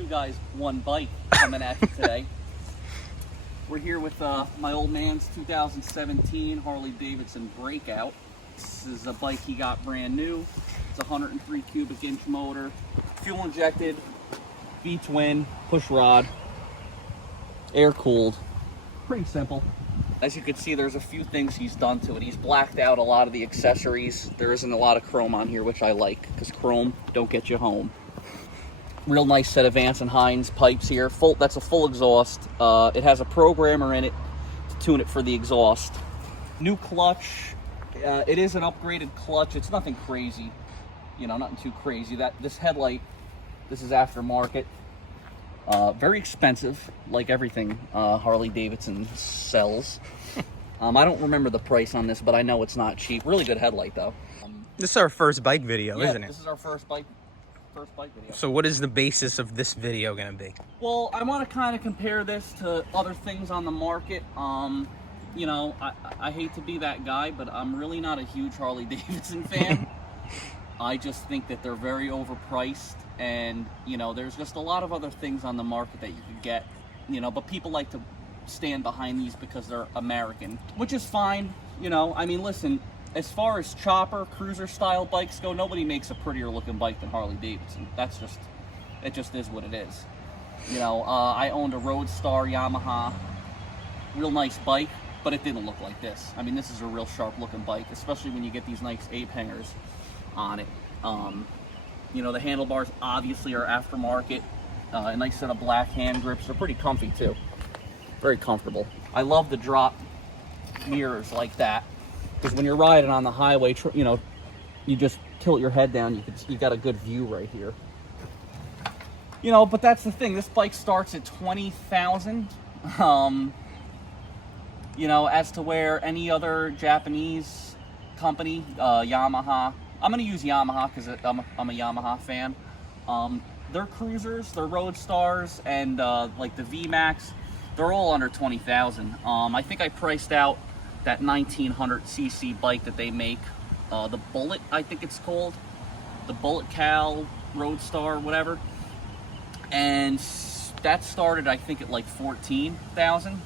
two guys, one bike coming at you today. We're here with my old man's 2017 Harley Davidson Breakout. This is a bike he got brand new. It's a 103 cubic inch motor, fuel injected, V-twin, push rod, air cooled. Pretty simple. As you can see, there's a few things he's done to it. He's blacked out a lot of the accessories. There isn't a lot of chrome on here, which I like, because chrome don't get you home. Real nice set of Vance and Hines pipes here. That's a full exhaust. It has a programmer in it to tune it for the exhaust. New clutch. It is an upgraded clutch. It's nothing crazy, you know, nothing too crazy. This headlight, this is aftermarket. Very expensive, like everything Harley Davidson sells. I don't remember the price on this, but I know it's not cheap. Really good headlight, though. This is our first bike video, isn't it? This is our first bike video. So what is the basis of this video going to be? Well, I want to kind of compare this to other things on the market. You know, I hate to be that guy, but I'm really not a huge Harley Davidson fan. I just think that they're very overpriced, and, you know, there's just a lot of other things on the market that you could get, you know, but people like to stand behind these because they're American, which is fine, you know. I mean, listen, as far as chopper, cruiser style bikes go, nobody makes a prettier looking bike than Harley Davidson. It just is what it is. You know, I owned a Roadstar Yamaha, real nice bike, but it didn't look like this. I mean, this is a real sharp looking bike, especially when you get these nice ape hangers on it. You know, the handlebars obviously are aftermarket. A nice set of black hand grips. They're pretty comfy too. Very comfortable. I love the drop mirrors like that, because when you're riding on the highway, you know, you just tilt your head down, you got a good view right here. You know, but that's the thing. This bike starts at $20,000. You know, as to where any other Japanese company, Yamaha, I'm going to use Yamaha because I'm a Yamaha fan. Their cruisers, their Roadstars, and like the VMAX, they're all under $20,000. I think I priced out that 1900cc bike that they make, the Bullet, I think it's called, the Bullet Cal Roadstar, whatever, and that started, I think, at like $14,000.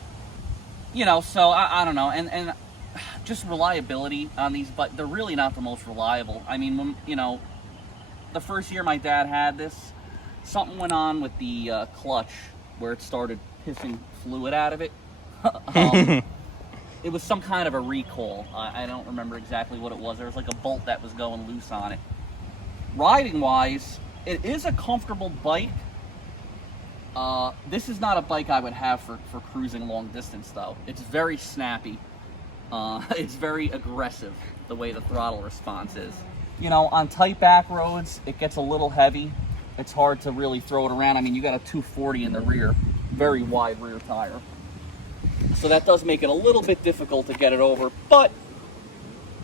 You know, so I don't know, and just reliability on these, but they're really not the most reliable. I mean, when, you know, the first year my dad had this, something went on with the clutch where it started pissing fluid out of it. It was some kind of a recall. I don't remember exactly what it was. There was like a bolt that was going loose on it. Riding wise, it is a comfortable bike. This is not a bike I would have for cruising long distance, though. It's very snappy. It's very aggressive, the way the throttle response is. You know, on tight back roads, it gets a little heavy. It's hard to really throw it around. I mean, you got a 240 in the rear, very wide rear tire. So that does make it a little bit difficult to get it over. But,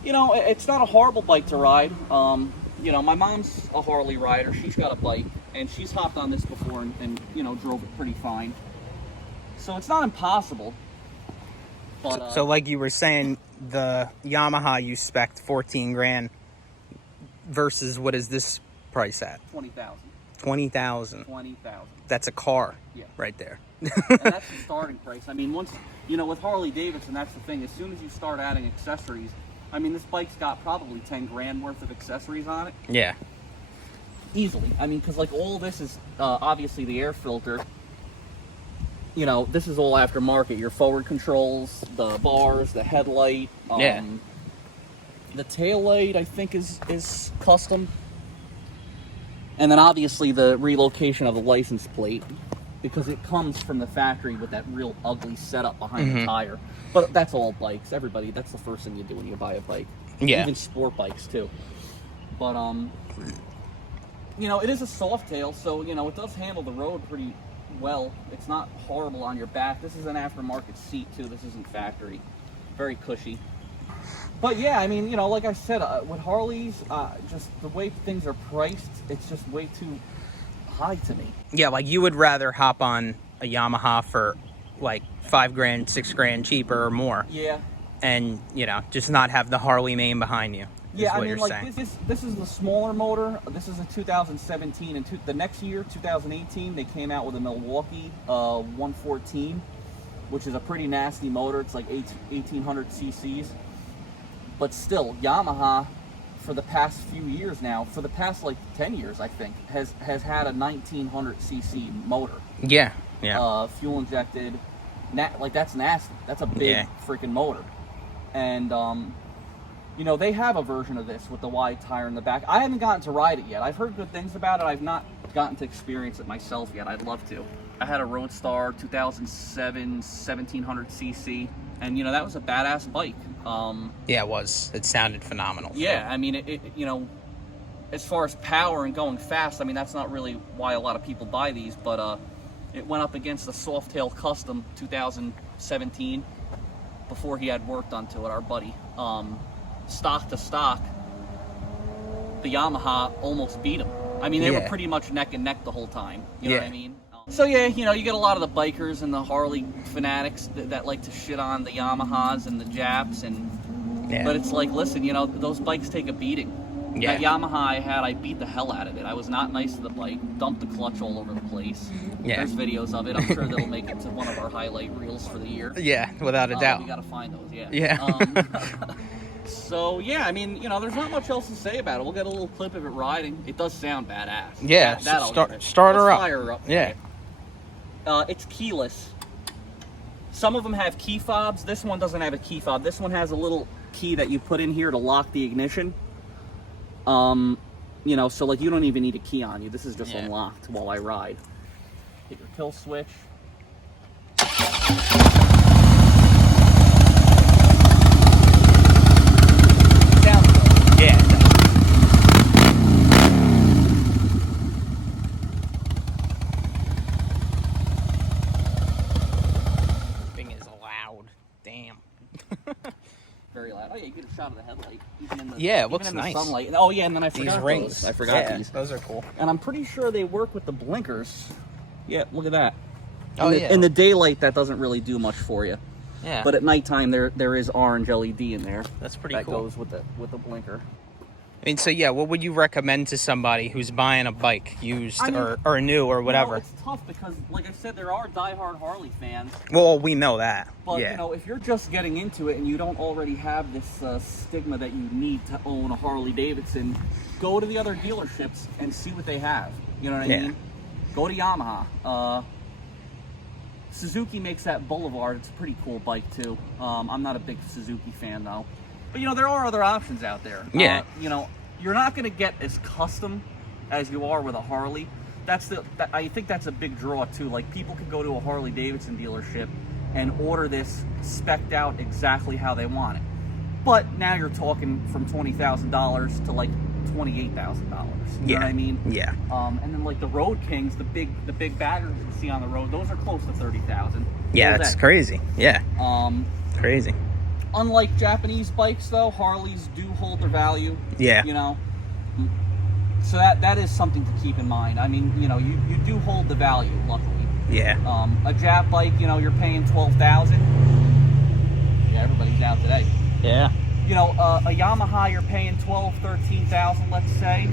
you know, it's not a horrible bike to ride. You know, my mom's a Harley rider. She's got a bike, and she's hopped on this before and you know, drove it pretty fine. So it's not impossible. But, so like you were saying, the Yamaha you spec'd 14 grand versus what is this price at? 20,000. 20,000. 20,000. That's a car, yeah, right there. And that's the starting price. I mean, once, you know, with Harley Davidson, that's the thing. As soon as you start adding accessories, I mean, this bike's got probably 10 grand worth of accessories on it. Yeah. Easily. I mean, because like all this is obviously the air filter. You know, this is all aftermarket. Your forward controls, the bars, the headlight. Yeah. The tail light, I think, is custom. And then obviously the relocation of the license plate, because it comes from the factory with that real ugly setup behind the tire. But that's all bikes. Everybody, that's the first thing you do when you buy a bike. Yeah. Even sport bikes too. But you know, it is a soft tail, so you know it does handle the road pretty well. It's not horrible on your back. This is an aftermarket seat too. This isn't factory. Very cushy. But yeah, I mean, you know, like I said, with Harleys, just the way things are priced, it's just way too high to me. Yeah, like you would rather hop on a Yamaha for like 5 grand, 6 grand cheaper or more. Yeah. And, you know, just not have the Harley name behind you. Yeah, I what mean, you're like saying. this is the smaller motor. This is a 2017, and the next year, 2018, they came out with a Milwaukee 114, which is a pretty nasty motor. It's like 1800 cc's. But still, Yamaha, for the past few years now, for the past like 10 years, I think, has had a 1900 cc motor. Yeah. Fuel injected. Like, that's nasty. That's a big freaking motor. And you know, they have a version of this with the wide tire in the back. I haven't gotten to ride it yet. I've heard good things about it. I've not gotten to experience it myself yet. I'd love to. I had a Roadstar 2007 1700 cc, and you know, that was a badass bike. Yeah, it was. It sounded phenomenal. Yeah, I mean, it you know, as far as power and going fast, I mean, that's not really why a lot of people buy these, but it went up against the Softail Custom 2017 before he had worked onto it, our buddy. Stock to stock, the Yamaha almost beat him. I mean, they were pretty much neck and neck the whole time. You know what I mean? So yeah, you know, you get a lot of the bikers and the Harley fanatics that like to shit on the Yamahas and the Japs, but it's like, listen, you know, those bikes take a beating. Yeah. That Yamaha I had, I beat the hell out of it. I was not nice to the bike, dumped the clutch all over the place. Yeah. There's videos of it. I'm sure that'll make it to one of our highlight reels for the year. Yeah, without a doubt. We gotta find those, yeah. Yeah. So yeah, I mean, you know, there's not much else to say about it. We'll get a little clip of it riding. It does sound badass. Yeah, start her up. Fire her up. Yeah. It's keyless. Some of them have key fobs. This one doesn't have a key fob. This one has a little key that you put in here to lock the ignition. You know, so like you don't even need a key on you. This is just unlocked while I ride. Hit your kill switch. Sounds good. Yeah. Thing is loud. Damn. Very loud. Oh yeah, you get a shot of the headlight. It looks nice. Sunlight. Oh yeah, and then I forgot these rings. Those. I forgot these. Those are cool. And I'm pretty sure they work with the blinkers. Yeah, look at that. In the daylight, that doesn't really do much for you. Yeah. But at nighttime, there is orange LED in there. That's pretty that cool. That goes with the blinker. I mean, so yeah, what would you recommend to somebody who's buying a bike, used or new or whatever? You know, it's tough because, like I said, there are diehard Harley fans. Well, we know that. But, you know, if you're just getting into it and you don't already have this stigma that you need to own a Harley Davidson, go to the other dealerships and see what they have. You know what I mean? Go to Yamaha. Suzuki makes that Boulevard. It's a pretty cool bike, too. I'm not a big Suzuki fan, though. But, you know, there are other options out there. Yeah. You know, you're not going to get as custom as you are with a Harley. I think that's a big draw, too. Like, people could go to a Harley Davidson dealership and order this spec'd out exactly how they want it. But now you're talking from $20,000 to, like, $28,000. You know what I mean? Yeah. And then, like, the Road Kings, the big baggers you see on the road, those are close to $30,000. Yeah, that's crazy. Yeah. Crazy. Unlike Japanese bikes, though, Harleys do hold their value. Yeah. You know? So that is something to keep in mind. I mean, you know, you do hold the value, luckily. Yeah. A Jap bike, you know, you're paying $12,000. Yeah, everybody's out today. Yeah. You know, a Yamaha, you're paying $12,000, $13,000, let's say.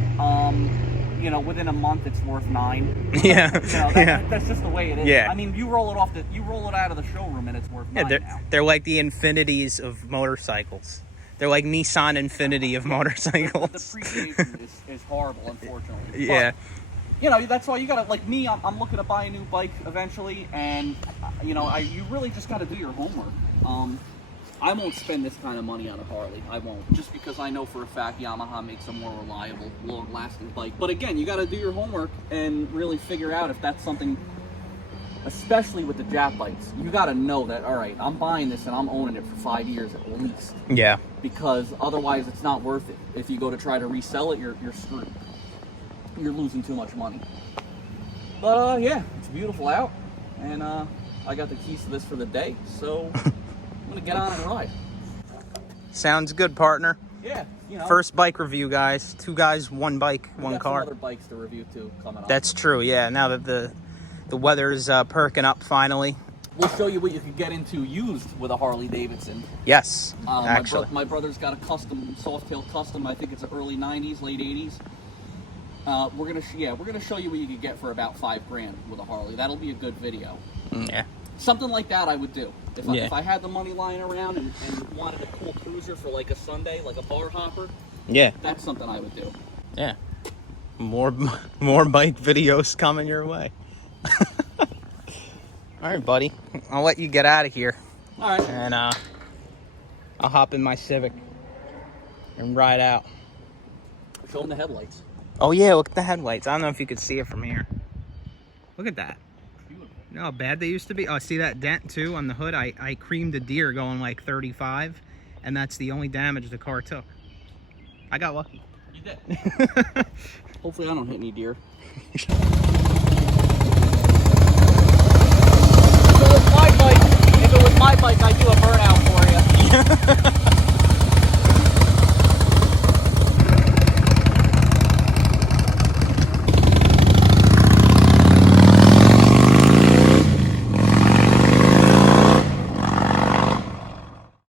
You know, within a month, it's worth $9,000. Yeah. You know, that's just the way it is. Yeah. I mean, you roll it out of the showroom, and it's worth $9,000 now. They're like the Infinities of motorcycles. They're like Nissan Infinity of motorcycles. The depreciation is horrible, unfortunately. Yeah. But, you know, that's why you gotta, like me, I'm looking to buy a new bike eventually, and, you know, you really just gotta do your homework. I won't spend this kind of money on a Harley. I won't. Just because I know for a fact Yamaha makes a more reliable, long-lasting bike. But again, you gotta do your homework and really figure out if that's something, especially with the Jap bikes, you gotta know that, all right, I'm buying this and I'm owning it for 5 years at least. Yeah. Because otherwise it's not worth it. If you go to try to resell it, you're screwed. You're losing too much money. But yeah, it's beautiful out, and I got the keys to this for the day, so I'm gonna get on and ride. Sounds good, partner. Yeah, you know. First bike review, guys. 2 guys, 1 bike, 1 car. We got some other bikes to review too coming up. That's true. Yeah. Now that the weather's perking up finally. we'll show you what you could get into used with a Harley Davidson. Yes, My actually. my brother's got a custom, Softail custom. I think it's an early '90s, late '80s. We're gonna show you what you could get for about $5,000 with a Harley. That'll be a good video. Yeah. Something like that I would do. Yeah. If I had the money lying around and wanted a cool cruiser for like a Sunday, like a bar hopper, Yeah. that's something I would do. Yeah. More bike videos coming your way. All right, buddy. I'll let you get out of here. All right. And I'll hop in my Civic and ride out. Show them the headlights. Oh, yeah, look at the headlights. I don't know if you could see it from here. Look at that. Beautiful. You know how bad they used to be? Oh, see that dent, too, on the hood? I creamed a deer going like 35, and that's the only damage the car took. I got lucky. You did. Hopefully I don't hit any deer.